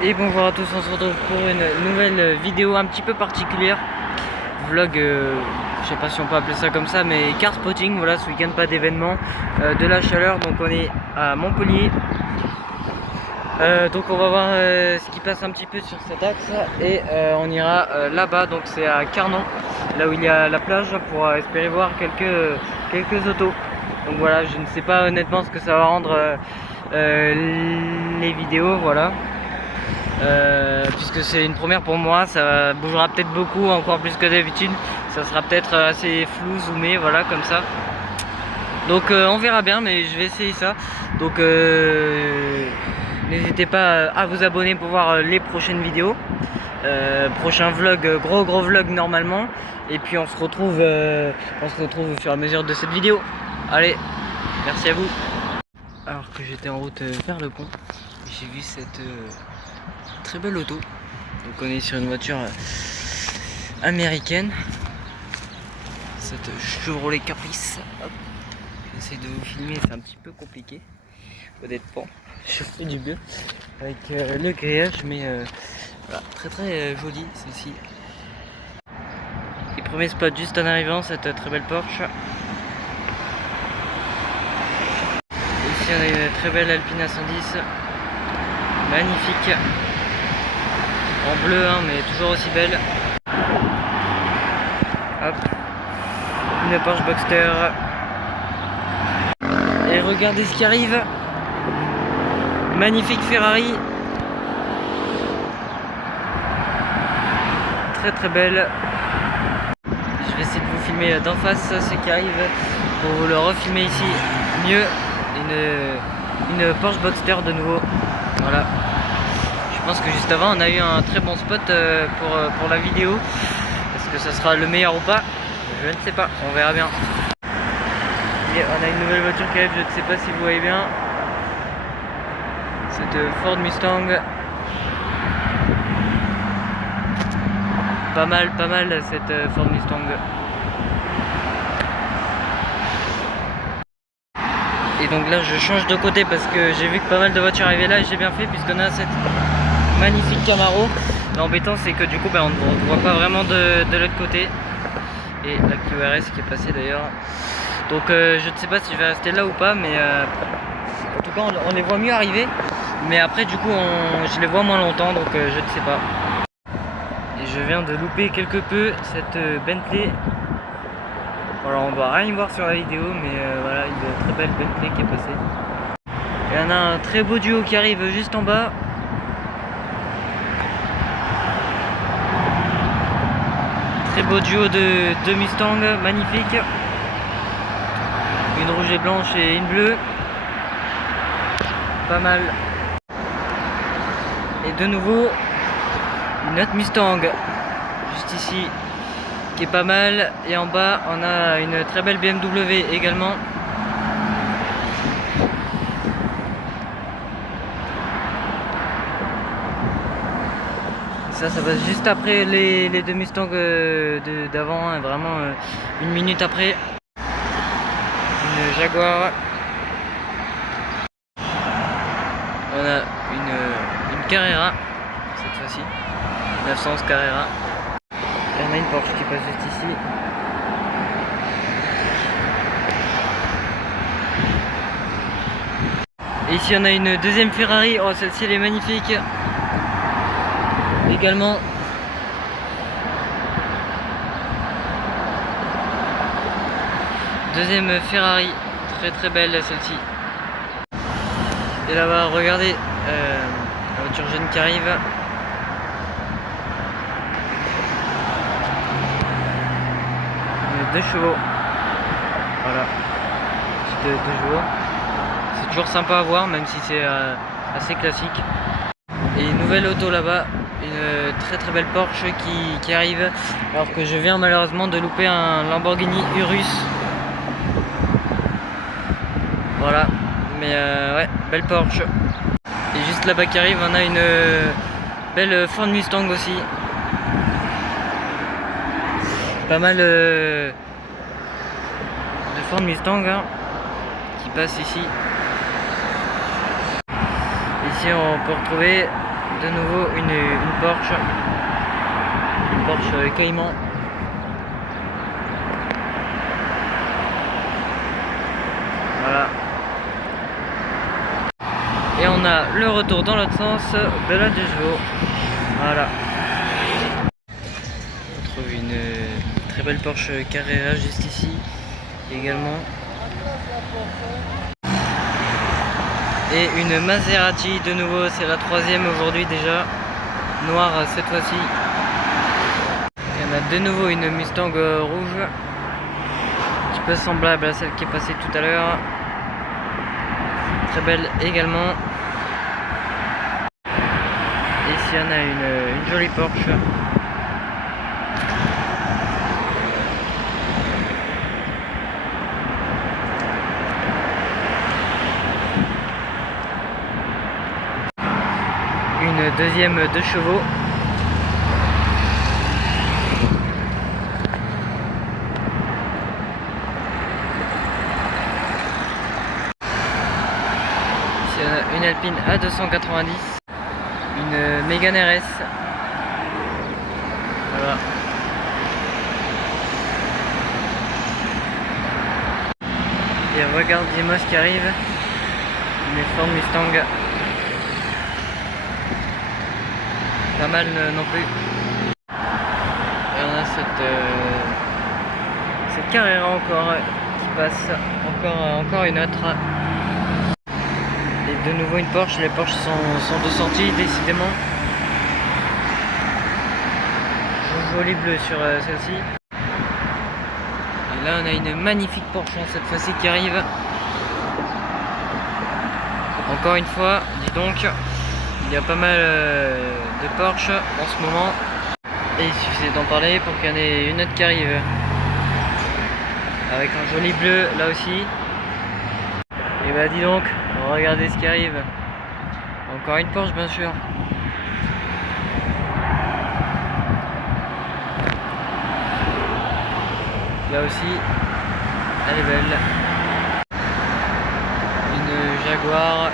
Et bonjour à tous, on se retrouve pour une nouvelle vidéo un petit peu particulière. Vlog, je sais pas si on peut appeler ça comme ça, mais car spotting. Voilà, ce week-end pas d'événement, de la chaleur, donc on est à Montpellier. Donc on va voir ce qui passe un petit peu sur cet axe et on ira là-bas, donc c'est à Carnon, là où il y a la plage, pour espérer voir quelques autos. Donc voilà, je ne sais pas honnêtement ce que ça va rendre les vidéos, voilà. Puisque c'est une première pour moi, ça bougera peut-être beaucoup, encore plus que d'habitude. Ça sera peut-être assez flou, zoomé, voilà, comme ça. Donc on verra bien, mais je vais essayer ça. Donc n'hésitez pas à vous abonner pour voir les prochaines vidéos. Prochain vlog, gros vlog normalement. Et puis on se retrouve au fur et à mesure de cette vidéo. Allez, merci à vous. Alors que j'étais en route vers le pont, j'ai vu cette très belle auto. Donc on est sur une voiture américaine, cette Chevrolet Caprice. Hop. J'essaie de vous filmer, c'est un petit peu compliqué honnêtement. Je fais du mieux avec le grillage, mais voilà, très joli celle-ci. Et premier spot juste en arrivant, cette très belle Porsche. Ici on a une très belle Alpine A110, magnifique, en bleu hein, mais toujours aussi belle. Hop, une Porsche Boxster. Et regardez ce qui arrive, magnifique Ferrari, très belle. Je vais essayer de vous filmer d'en face ce qui arrive pour vous le refilmer ici mieux. Une Porsche Boxster de nouveau, voilà. Je pense que juste avant on a eu un très bon spot pour la vidéo. Est-ce que ça sera le meilleur ou pas? Je ne sais pas, on verra bien. Et on a une nouvelle voiture qui arrive, je ne sais pas si vous voyez bien. Cette Ford Mustang. Pas mal cette Ford Mustang. Et donc là je change de côté parce que j'ai vu que pas mal de voitures arrivaient là et j'ai bien fait puisqu'on a cette magnifique Camaro. L'embêtant c'est que du coup on ne voit pas vraiment de l'autre côté. Et la QRS qui est passée d'ailleurs. Donc je ne sais pas si je vais rester là ou pas, mais en tout cas on les voit mieux arriver. Mais après du coup je les vois moins longtemps, donc je ne sais pas. Et je viens de louper quelque peu cette Bentley. Alors on va rien y voir sur la vidéo, mais voilà, une très belle Bentley qui est passée. Et on a un très beau duo qui arrive juste en bas. Très beau duo de Mustang, magnifique. Une rouge et blanche et une bleue. Pas mal. Et de nouveau, une autre Mustang, juste ici, qui est pas mal. Et en bas, on a une très belle BMW également. Ça passe juste après les deux Mustangs d'avant, hein, vraiment une minute après. Une Jaguar. On a une Carrera cette fois-ci, 911 Carrera. Et on a une Porsche qui passe juste ici. Et ici on a une deuxième Ferrari. Oh, celle-ci elle est magnifique également. Deuxième Ferrari, très belle celle-ci. Et là-bas, regardez la voiture jeune qui arrive. Deux chevaux. Voilà, petite 2 chevaux. C'est toujours sympa à voir, même si c'est assez classique. Et une nouvelle auto là-bas, une très belle Porsche qui arrive, alors que je viens malheureusement de louper un Lamborghini Urus. Voilà, mais ouais, belle Porsche. Et juste là-bas qui arrive, on a une belle Ford Mustang aussi. Pas mal de Ford Mustang hein, qui passe ici. Ici on peut retrouver de nouveau une Porsche. Une Porsche Cayman. Voilà. Et on a le retour dans l'autre sens de la 2 chevaux. Voilà. On trouve une très belle Porsche Carrera juste ici également. Et une Maserati de nouveau, c'est la 3e aujourd'hui déjà. Noire cette fois-ci. Il y en a de nouveau une Mustang rouge. Un petit peu semblable à celle qui est passée tout à l'heure. Très belle également. Et ici on a une jolie Porsche. Une deuxième 2 chevaux. Ici on a une Alpine A290. Une Mégane RS. Voilà. Et regardez-moi ce qui arrive. Une Ford Mustang. Pas mal non plus. Et on a cette Carrera encore qui passe. Encore une autre. Et de nouveau une Porsche. Les Porsche sont de sortie décidément. Joli bleu sur celle-ci. Et là on a une magnifique Porsche cette fois-ci qui arrive. Encore une fois, dis donc, il y a pas mal de Porsche en ce moment. Et il suffisait d'en parler pour qu'il y en ait une autre qui arrive. Avec un joli bleu là aussi. Et bah dis donc, regardez ce qui arrive. Encore une Porsche bien sûr. Là aussi, elle est belle. Une Jaguar.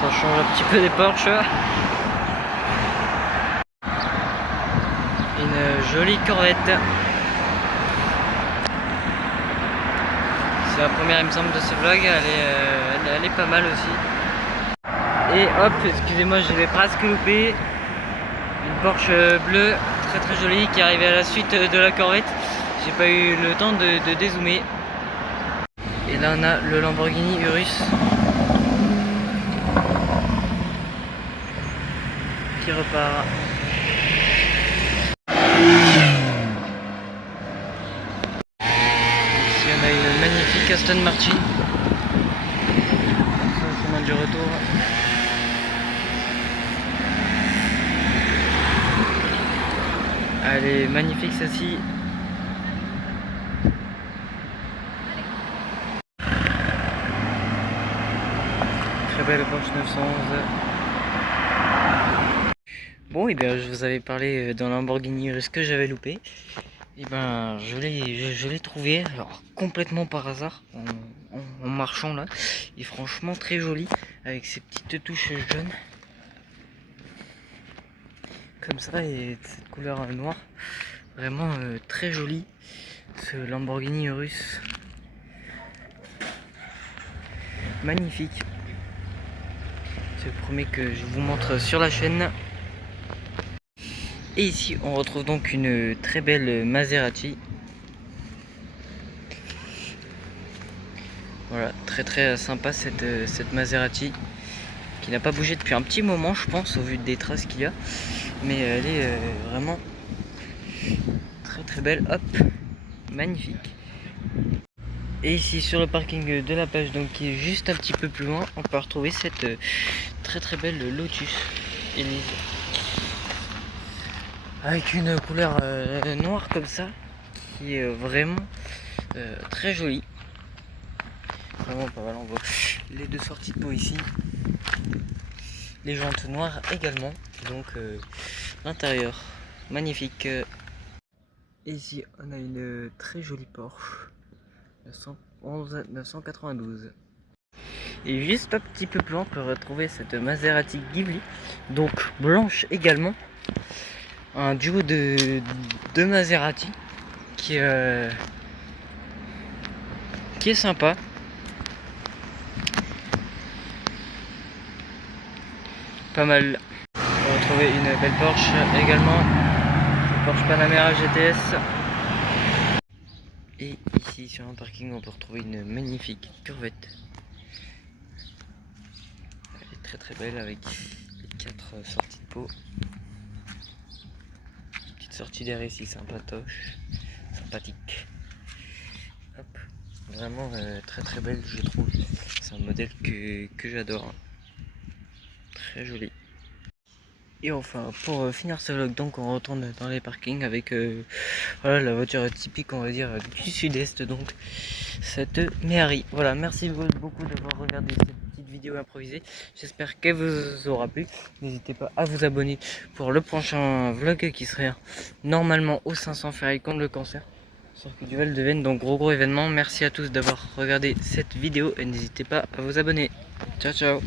Ça change un petit peu des Porsche. Une jolie Corvette. C'est la première il me semble de ce vlog, elle est pas mal aussi. Et hop, excusez-moi, je l'ai presque loupé. Une Porsche bleue très jolie qui est arrivée à la suite de la Corvette. J'ai pas eu le temps de dézoomer. Et là on a le Lamborghini Urus qui repart. Ici on a une magnifique Aston Martin sur le chemin du retour. Elle est magnifique celle-ci. Très belle Porsche 911. Bon, et bien je vous avais parlé d'un Lamborghini Urus que j'avais loupé. Et ben je l'ai trouvé, alors complètement par hasard, en marchant là. Il est franchement très joli, avec ses petites touches jaunes. Comme ça, et cette couleur noire. Vraiment très joli, ce Lamborghini Urus. Magnifique. C'est le premier que je vous montre sur la chaîne. Et ici on retrouve donc une très belle Maserati. Voilà, très sympa cette Maserati qui n'a pas bougé depuis un petit moment je pense au vu des traces qu'il y a. Mais elle est vraiment très belle, hop, magnifique. Et ici sur le parking de la plage, donc qui est juste un petit peu plus loin, on peut retrouver cette très belle Lotus Elise. Avec une couleur noire comme ça, qui est vraiment très jolie. Vraiment pas mal, on voit les deux sorties de peau ici. Les jantes noires également, donc l'intérieur magnifique. Et ici on a une très jolie Porsche 911 992. Et juste un petit peu plus loin, on peut retrouver cette Maserati Ghibli, donc blanche également. Un duo de Maserati qui est sympa. Pas mal. On peut retrouver une belle Porsche également. Porsche Panamera GTS. Et ici sur un parking on peut retrouver une magnifique Corvette. Elle est très très belle avec les 4 sorties de peau. Petite sortie d'air ici sympatoche, sympathique. Hop. Vraiment très très belle je trouve. C'est un modèle que j'adore. Très joli. Et enfin, pour finir ce vlog, donc on retourne dans les parkings avec voilà, la voiture typique, on va dire, du sud-est, donc cette Méhari. Voilà, merci beaucoup d'avoir regardé cette petite vidéo improvisée. J'espère qu'elle vous aura plu. N'hésitez pas à vous abonner pour le prochain vlog qui serait normalement au 500 Ferraille contre le cancer. Circuit du Val de Vienne, donc gros événement. Merci à tous d'avoir regardé cette vidéo et n'hésitez pas à vous abonner. Ciao ciao.